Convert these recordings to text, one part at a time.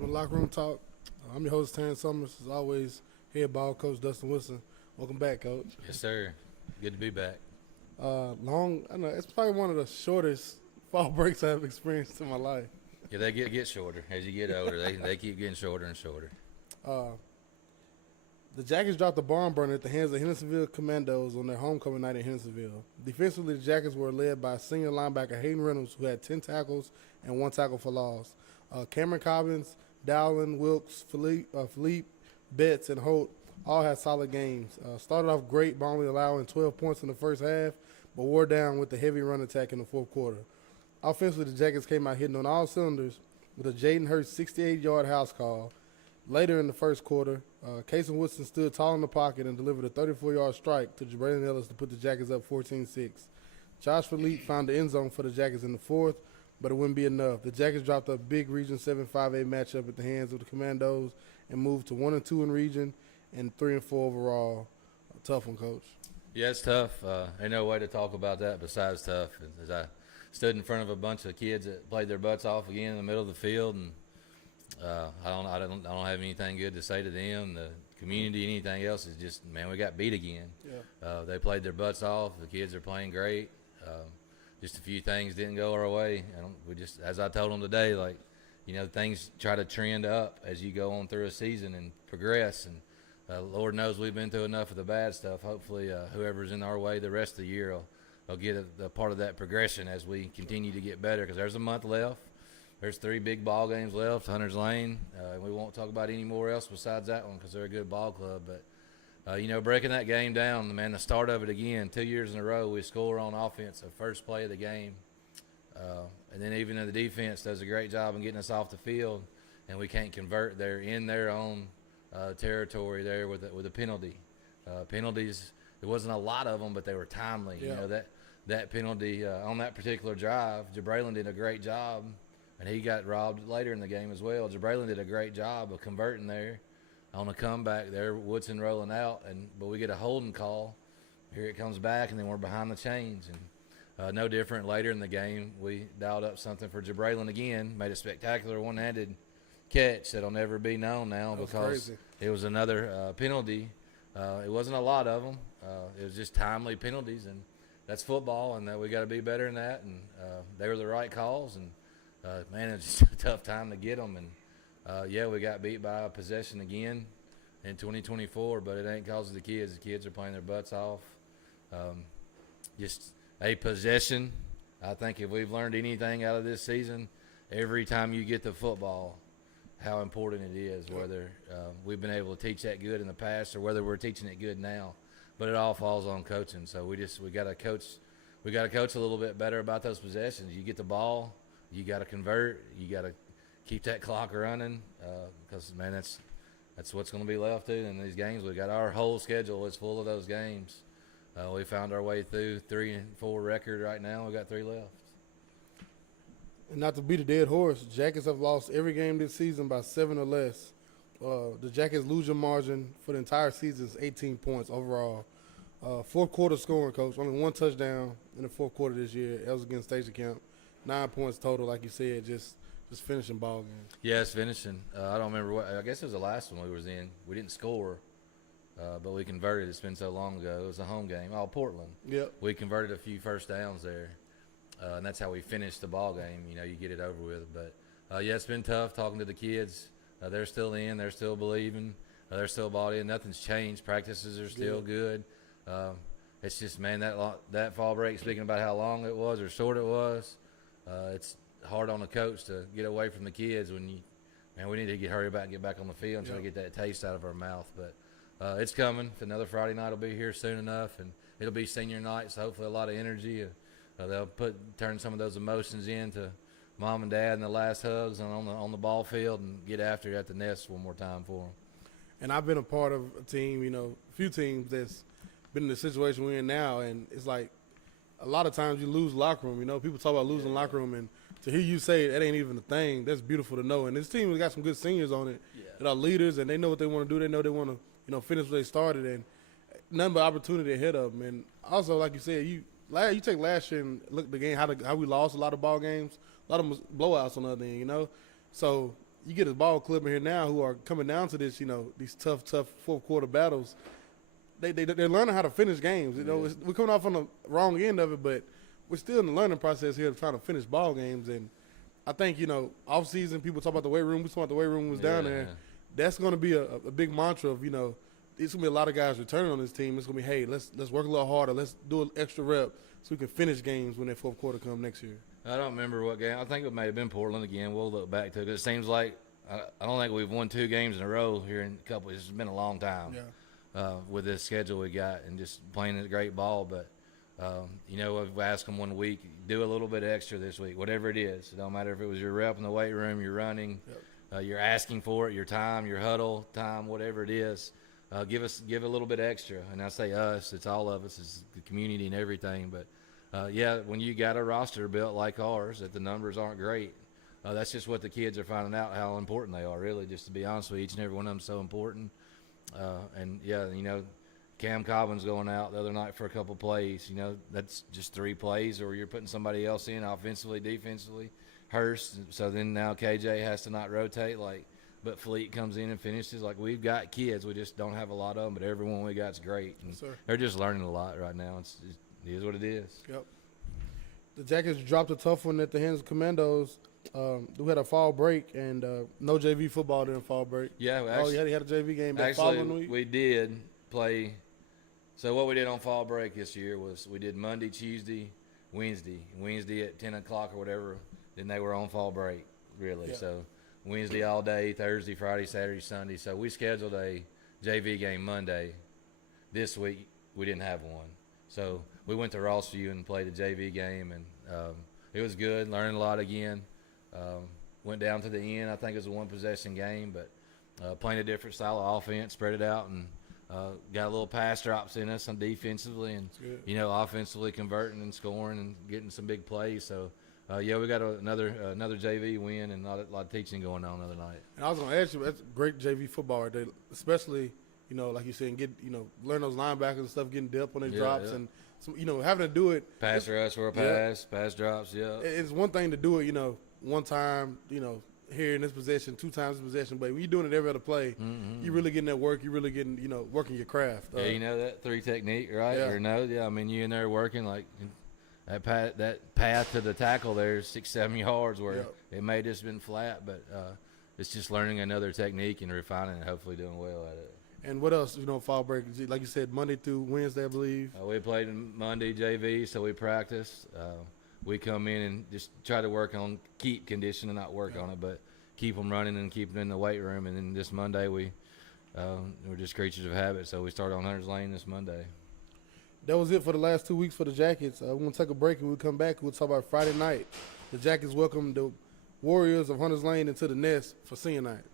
Welcome to Locker Room Talk. I'm your host, Terrence Summers. As always, head ball coach Dustin Wilson. Welcome back, Coach. Yes, sir. Good to be back. I know it's probably one of the shortest fall breaks I've experienced in my life. Yeah, they get shorter as you get older. They keep getting shorter and shorter. The Jackets dropped a barn burner at the hands of Hendersonville Commandos on their homecoming night in Hendersonville. Defensively, the Jackets were led by senior linebacker Hayden Reynolds, who had 10 tackles and 1 tackle for loss. Cameron Cobbins, Dowling, Wilkes, Philippe, Betts, and Holt all had solid games. Started off great, only allowing 12 points in the first half, but wore down with the heavy run attack in the fourth quarter. Offensively, the Jackets came out hitting on all cylinders with a Jaden Hurts 68-yard house call. Later in the first quarter, Casey Woodson stood tall in the pocket and delivered a 34-yard strike to Jabraylon Ellis to put the Jackets up 14-6. Josh Philippe found the end zone for the Jackets in the fourth, but it wouldn't be enough. The Jackets dropped a big Region 7 5A matchup at the hands of the Commandos and moved to 1-2 in region and 3-4 overall. A tough one, Coach. Yeah, it's tough. Ain't no way to talk about that besides tough. As I stood in front of a bunch of kids that played their butts off again in the middle of the field, and I don't have anything good to say to them. The community, anything else is just, man, we got beat again. Yeah. They played their butts off. The kids are playing great. Just a few things didn't go our way. We just, as I told them today, like, things try to trend up as you go on through a season and progress. And Lord knows we've been through enough of the bad stuff. Hopefully, whoever's in our way the rest of the year will get a part of that progression as we continue to get better. Because there's a month left. There's 3 big ball games left. Hunter's Lane. We won't talk about any more else besides that one because they're a good ball club. But breaking that game down, man, the start of it again, 2 years in a row, we score on offense, the first play of the game. And then even the defense does a great job in getting us off the field, and we can't convert. They're in their own territory there with a penalty. Penalties, there wasn't a lot of them, but they were timely. Yeah. That penalty on that particular drive, Jabraylon did a great job, and he got robbed later in the game as well. Jabraylon did a great job of converting there. On a comeback there, Woodson rolling out, but we get a holding call. Here it comes back, and then we're behind the chains. And no different later in the game, we dialed up something for Jabraylon again, made a spectacular one-handed catch that'll never be known now because crazy. It was another penalty. It wasn't a lot of them. It was just timely penalties, and that's football, and we got to be better than that. And they were the right calls, and man, it was just a tough time to get them. And we got beat by a possession again in 2024, but it ain't because of the kids. The kids are playing their butts off. Just a possession. I think if we've learned anything out of this season, every time you get the football, how important it is, whether we've been able to teach that good in the past or whether we're teaching it good now. But it all falls on coaching. So we got to coach. We got to coach a little bit better about those possessions. You get the ball, you got to convert. You got to keep that clock running because, man, that's what's going to be left to in these games. We got our whole schedule is full of those games. We found our way through 3-4 record right now. We got 3 left. And not to beat a dead horse, Jackets have lost every game this season by 7 or less. The Jackets' losing margin for the entire season is 18 points overall. Fourth quarter scoring, Coach, only 1 touchdown in the fourth quarter this year. That was against Station Camp. 9 points total, like you said, just finishing ball games. Yeah, it's finishing. I don't remember what. I guess it was the last one we was in. We didn't score, but we converted. It's been so long ago. It was a home game. Oh, Portland. Yep. We converted a few first downs there, and that's how we finished the ball game. You get it over with. But, it's been tough talking to the kids. They're still in. They're still believing. They're still bought in. Nothing's changed. Practices are still good. It's just, man, that fall break, speaking about how long it was or short it was, it's hard on the coach to get away from the kids when we need to hurry about and get back on the field and try to get that taste out of our mouth. But it's coming. Another Friday night will be here soon enough, and it'll be senior night, so hopefully a lot of energy. They'll turn some of those emotions into mom and dad and the last hugs and on the ball field and get after it at the nest one more time for them. And I've been a part of a team, a few teams that's been in the situation we're in now, and it's like a lot of times you lose locker room. People talk about losing locker room, and to hear you say that ain't even a thing, that's beautiful to know. And this team has got some good seniors on it that are leaders, and they know what they want to do. They know they want to, finish what they started, and none but opportunity ahead of them. And also, like you said, you take last year and look at the game, how we lost a lot of ball games. A lot of them was blowouts on the other end, So you get a ball club in here now who are coming down to this, these tough fourth quarter battles. They're learning how to finish games. We're coming off on the wrong end of it, but we're still in the learning process here of trying to finish ball games. And I think, off season, people talk about the weight room. We talk about the weight room was down there. Yeah. That's going to be a big mantra of, it's going to be a lot of guys returning on this team. It's going to be, hey, let's work a little harder. Let's do an extra rep so we can finish games when that fourth quarter comes next year. I don't remember what game. I think it may have been Portland again. We'll look back to it. It seems like I don't think we've won 2 games in a row here in a couple. It's been a long time with this schedule we got and just playing a great ball. But, I've asked them one week, do a little bit extra this week, whatever it is. It don't matter if it was your rep in the weight room, you're running, you're asking for it, your time, your huddle time, whatever it is. Give a little bit extra. And I say us, it's all of us, it's the community and everything. But, when you got a roster built like ours, that the numbers aren't great, that's just what the kids are finding out, how important they are, really, just to be honest with you. Each and every one of them is so important. Cam Cobbin's going out the other night for a couple plays. That's just 3 plays, or you're putting somebody else in offensively, defensively. Hurst, so then now KJ has to not rotate, but Fleet comes in and finishes. We've got kids, we just don't have a lot of them, but everyone we got's great. And they're just learning a lot right now. It is what it is. Yep. The Jackets dropped a tough one at the hands of Commandos. We had a fall break, and no JV football during fall break. Yeah, you had a JV game that following week? We did play. So what we did on fall break this year was we did Monday, Tuesday, Wednesday at 10 o'clock or whatever. Then they were on fall break, really. Yeah. So Wednesday all day, Thursday, Friday, Saturday, Sunday. So we scheduled a JV game Monday. This week we didn't have one. So we went to Rossview and played a JV game, and it was good, learning a lot again. Went down to the end. I think it was a 1-possession game, but playing a different style of offense, spread it out, and got a little pass drops in us on defensively, and offensively converting and scoring and getting some big plays. So we got another JV win and a lot of teaching going on the other night. And I was going to ask you, that's great JV football right there, especially like you said, and learn those linebackers and stuff, getting depth on their drops, and having to do it. Pass rush or a pass, pass drops. Yeah, it's one thing to do it, one time, here in this possession, 2 times the possession, but when you're doing it every other play, you're really getting that work. You're really getting, working your craft. Yeah, that 3 technique, right? Yeah. Or no? Yeah, I mean, you in there working that path to the tackle there is 6-7 yards where it may just been flat, but it's just learning another technique and refining it, hopefully doing well at it. And what else, fall break? Like you said, Monday through Wednesday, I believe. We played Monday JV, so we practiced. We come in and just try to work on keep conditioning, not work on it, but keep them running and keep them in the weight room. And then this Monday we're just creatures of habit, so we start on Hunter's Lane this Monday. That was it for the last 2 weeks for the Jackets. We're going to take a break, and we'll come back. We'll talk about Friday night. The Jackets welcome the Warriors of Hunter's Lane into the Nest for senior night.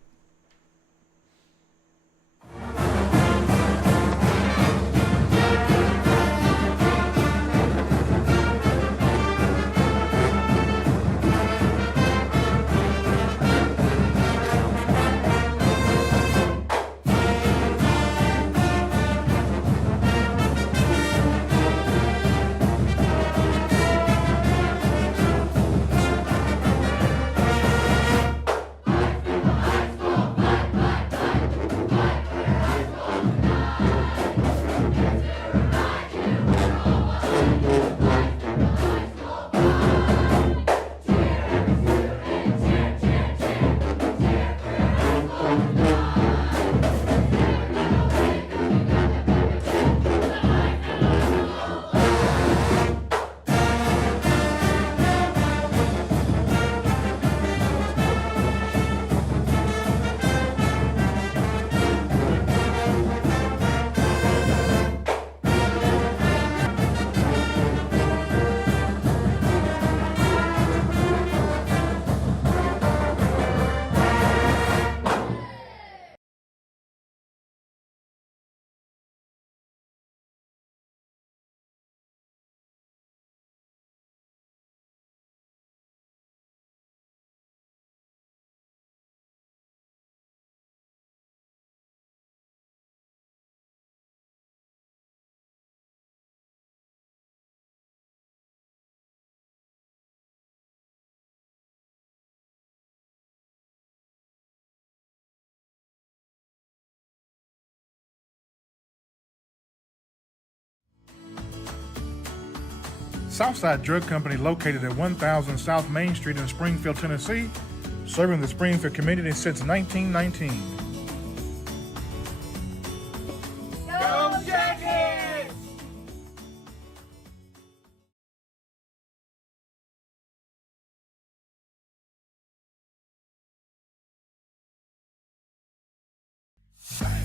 Southside Drug Company, located at 1000 South Main Street in Springfield, Tennessee, serving the Springfield community since 1919. Go Jackets!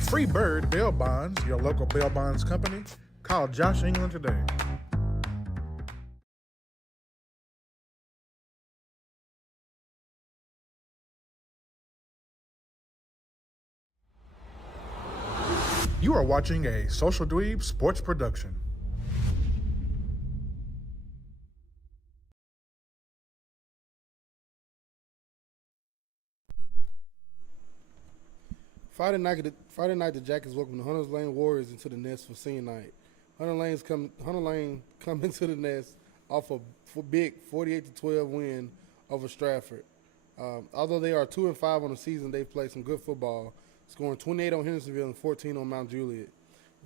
Free Bird Bail Bonds, your local bail bonds company. Call Josh England today. You are watching a Social Dweeb sports production. Friday night, the Jackets welcome the Hunters Lane Warriors into the nest for senior night. Hunter Lane come into the nest off a big 48-12 win over Stratford. Although they are 2-5 on the season, they've played some good football, scoring 28 on Hendersonville and 14 on Mount Juliet.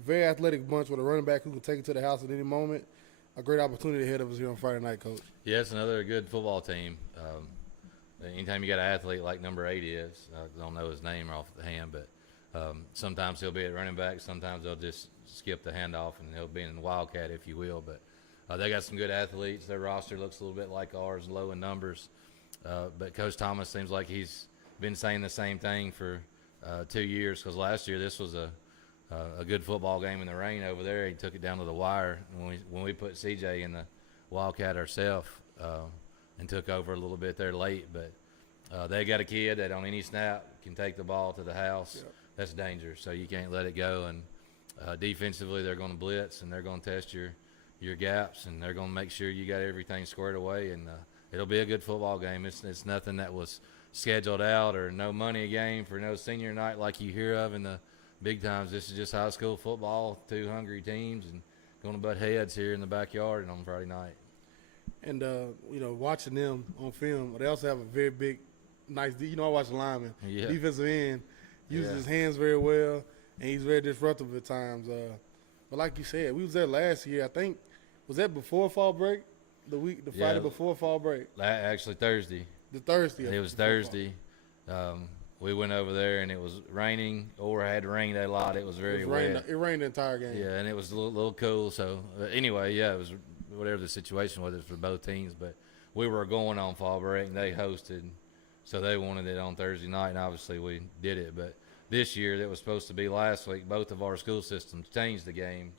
Very athletic bunch with a running back who can take it to the house at any moment. A great opportunity ahead of us here on Friday night, Coach. Yeah, it's another good football team. Anytime you got an athlete like number 8 is, I don't know his name off the hand, but sometimes he'll be at running back. Sometimes they'll just skip the handoff and he'll be in the Wildcat, if you will. But they got some good athletes. Their roster looks a little bit like ours, low in numbers. But Coach Thomas seems like he's been saying the same thing for 2 years, because last year this was a good football game in the rain over there. He took it down to the wire when we put CJ in the Wildcat ourselves and took over a little bit there late. But they got a kid that on any snap can take the ball to the house. Yep. That's dangerous, so you can't let it go. And defensively, they're going to blitz and they're going to test your gaps, and they're going to make sure you got everything squared away. And it'll be a good football game. It's nothing that was scheduled out or no money game for no senior night like you hear of in the big times. This is just high school football, 2 hungry teams, and going to butt heads here in the backyard and on Friday night. And, watching them on film, they also have a very big, nice – I watch the lineman. Yeah. Defensive end uses his hands very well, and he's very disruptive at times. But like you said, we was there last year. I think – was that before fall break? The Friday before fall break? Actually, Thursday. The Thursday. It was Thursday. We went over there, and it was raining, or had rained a lot. It was very wet. It rained the entire game. Yeah, and it was a little cool. So, anyway, it was whatever the situation was for both teams. But we were going on fall break, and they hosted. So they wanted it on Thursday night, and obviously we did it. But this year, that was supposed to be last week, both of our school systems changed the game,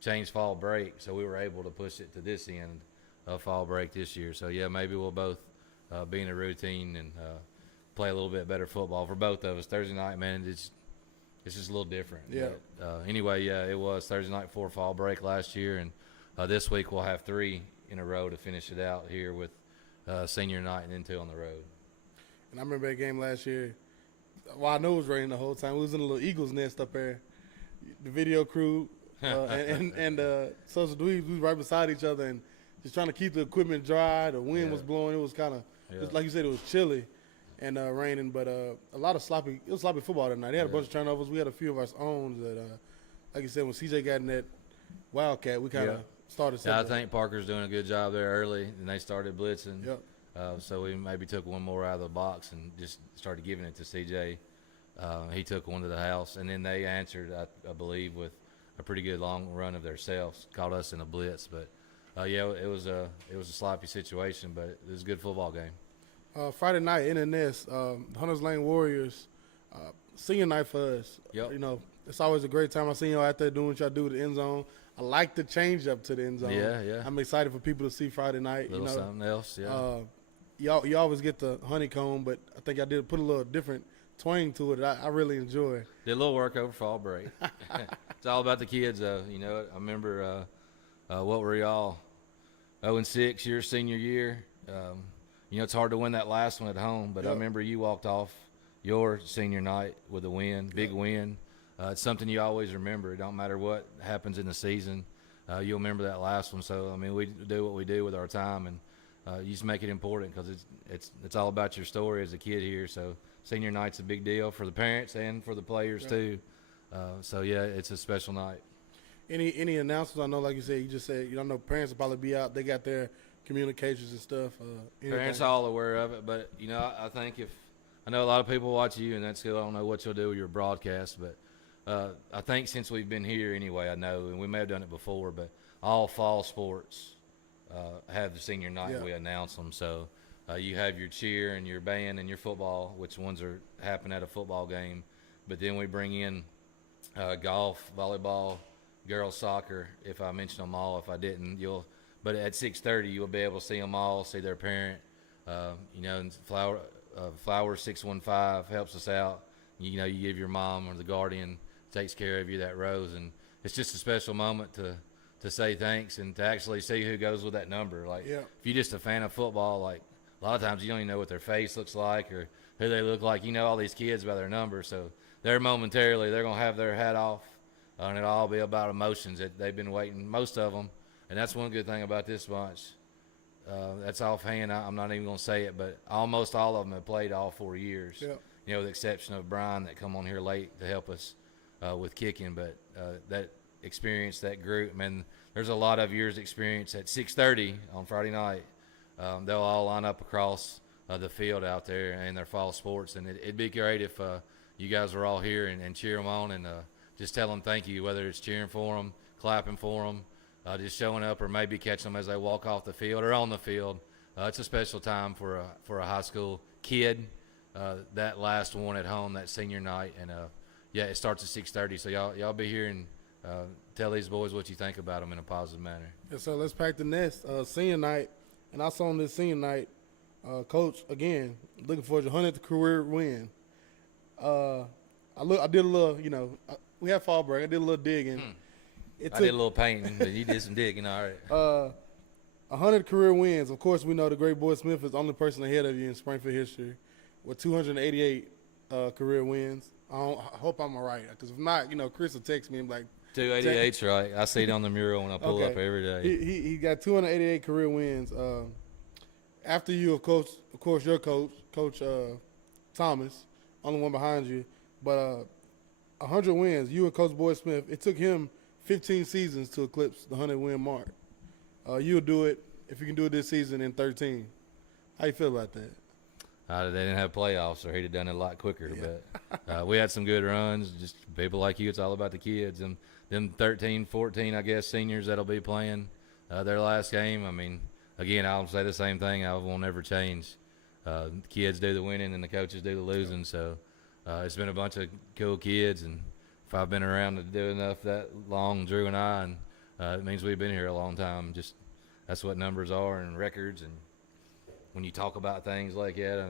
changed fall break. So we were able to push it to this end of fall break this year. So, maybe we'll both be in a routine and play a little bit better football for both of us. Thursday night, man, it's just a little different. Yeah. But, anyway, it was Thursday night before fall break last year, and this week we'll have 3 in a row to finish it out here with senior night and then 2 on the road. And I remember that game last year. Well, I know it was raining the whole time. We was in a little Eagles nest up there. The video crew and Social Dweebs, we was right beside each other and just trying to keep the equipment dry. The wind was blowing. It was kind of, like you said, it was chilly and raining. But it was sloppy football that night. They had a bunch of turnovers. We had a few of our own that, like you said, when CJ got in that Wildcat, we kind of started. Yeah, I think Parker's doing a good job there early, and they started blitzing. Yep. So we maybe took one more out of the box and just started giving it to CJ. He took one to the house, and then they answered, I believe, with a pretty good long run of themselves. Caught us in a blitz, but it was a sloppy situation, but it was a good football game. Friday night in the nest, Hunters Lane Warriors, senior night for us. Yep. It's always a great time. I seen y'all out there doing what y'all do with the end zone. I like the change up to the end zone. Yeah. I'm excited for people to see Friday night. Little something else, You always get the honeycomb, but I think I did put a little different twang to it. I really enjoy. Did a little work over fall break. It's all about the kids, though. I remember what were y'all 0-6 your senior year. It's hard to win that last one at home, but I remember you walked off your senior night with a win, big win. It's something you always remember. It don't matter what happens in the season. You'll remember that last one. So, we do what we do with our time, and you just make it important because it's all about your story as a kid here. So senior night's a big deal for the parents and for the players too. It's a special night. Any announcements? I know, like you said, you just said, know parents will probably be out. They got their communications and stuff. Parents all aware of it, but I think I know a lot of people watch you, and that's still I don't know what you'll do with your broadcast, but I think since we've been here anyway, I know, and we may have done it before, but all fall sports have the senior night. Yeah. We announce them, so you have your cheer and your band and your football, which ones are happen at a football game, but then we bring in golf, volleyball, girls soccer. If I mention them all, if I didn't, But at 6:30, you'll be able to see them all, see their parent. And Flower 615 helps us out. You give your mom or the guardian takes care of you that rose, and it's just a special moment to say thanks and to actually see who goes with that number. Like, Yeah. if you're just a fan of football, like a lot of times you don't even know what their face looks like or who they look like. You know all these kids by their number, so they're gonna have their hat off, and it'll all be about emotions that they've been waiting. Most of them. And that's one good thing about this bunch. That's offhand. I'm not even going to say it, but almost all of them have played all 4 years. Yeah. With the exception of Brian that come on here late to help us with kicking. But that experience, that group, man, there's a lot of years' experience. At 6:30 on Friday night, they'll all line up across the field out there in their fall sports. And it'd be great if you guys were all here and cheer them on and just tell them thank you, whether it's cheering for them, clapping for them, just showing up, or maybe catching them as they walk off the field or on the field. It's a special time for a high school kid. That last one at home, that senior night, and it starts at 6:30. So y'all be here and tell these boys what you think about them in a positive manner. Yeah, so let's pack the nest. Senior night, and I saw on this senior night, Coach again looking for his 100th career win. I did a little, we had fall break. I did a little digging. I did a little painting, but you did some digging, all right. 100 career wins. Of course, we know the great Boy Smith is the only person ahead of you in Springfield history with 288 career wins. I hope I'm all right, because if not, Chris will text me and be like, 288's right. I see it on the mural when I pull up every day. He got 288 career wins. After you, of course, your Coach Thomas, only one behind you. But 100 wins, you and Coach Boy Smith, it took him 15 seasons to eclipse the 100-win mark. You'll do it if you can do it this season in 13. How you feel about that? They didn't have playoffs, or he'd have done it a lot quicker. But we had some good runs. Just people like you, it's all about the kids. And them 13, 14, I guess, seniors that'll be playing their last game. I mean, again, I'll say the same thing. I won't ever change. The kids do the winning and the coaches do the losing. So it's been a bunch of cool kids, and if I've been around to do enough that long, Drew and I, and it means we've been here a long time. Just that's what numbers are and records. And when you talk about things like that,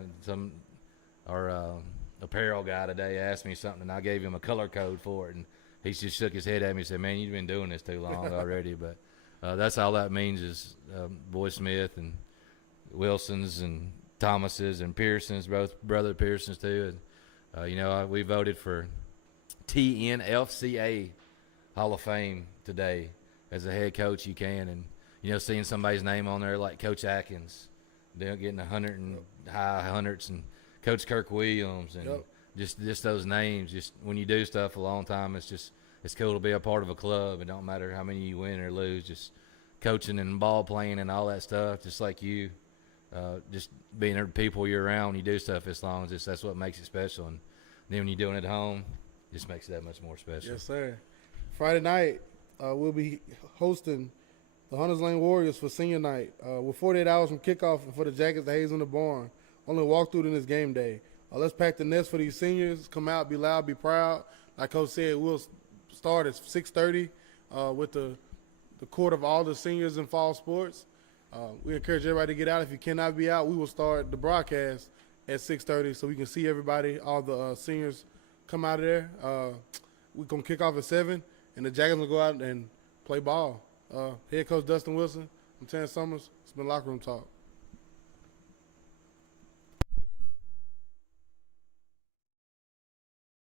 our apparel guy today asked me something, and I gave him a color code for it, and he just shook his head at me and said, "Man, you've been doing this too long already." But that's all that means is Boy Smith and Wilsons and Thomases and Pearsons, both brother Pearsons too. And we voted for TNFCA Hall of Fame today as a head coach. You can, and seeing somebody's name on there like Coach Atkins, they're getting 100 and high hundreds, and Coach Kirk Williams, and just those names. Just when you do stuff a long time, it's cool to be a part of a club. It don't matter how many you win or lose. Just coaching and ball playing and all that stuff. Just like you, just being the people you're around when you do stuff. As long as that's what makes it special. And then when you're doing it at home, just makes it that much more special. Yes, sir. Friday night, we'll be hosting the Hunters Lane Warriors for senior night. We're 48 hours from kickoff for the Jackets, the Hayes in the barn. Only walk through in this game day. Let's pack the nest for these seniors. Come out, be loud, be proud. Like Coach said, we'll start at 6:30 with the court of all the seniors in fall sports. We encourage everybody to get out. If you cannot be out, we will start the broadcast at 6:30 so we can see everybody, all the seniors come out of there. We're going to kick off at 7, and the Jackets will go out and play ball. Head coach Dustin Wilson, I'm Terrence Summers. It's been Locker Room Talk.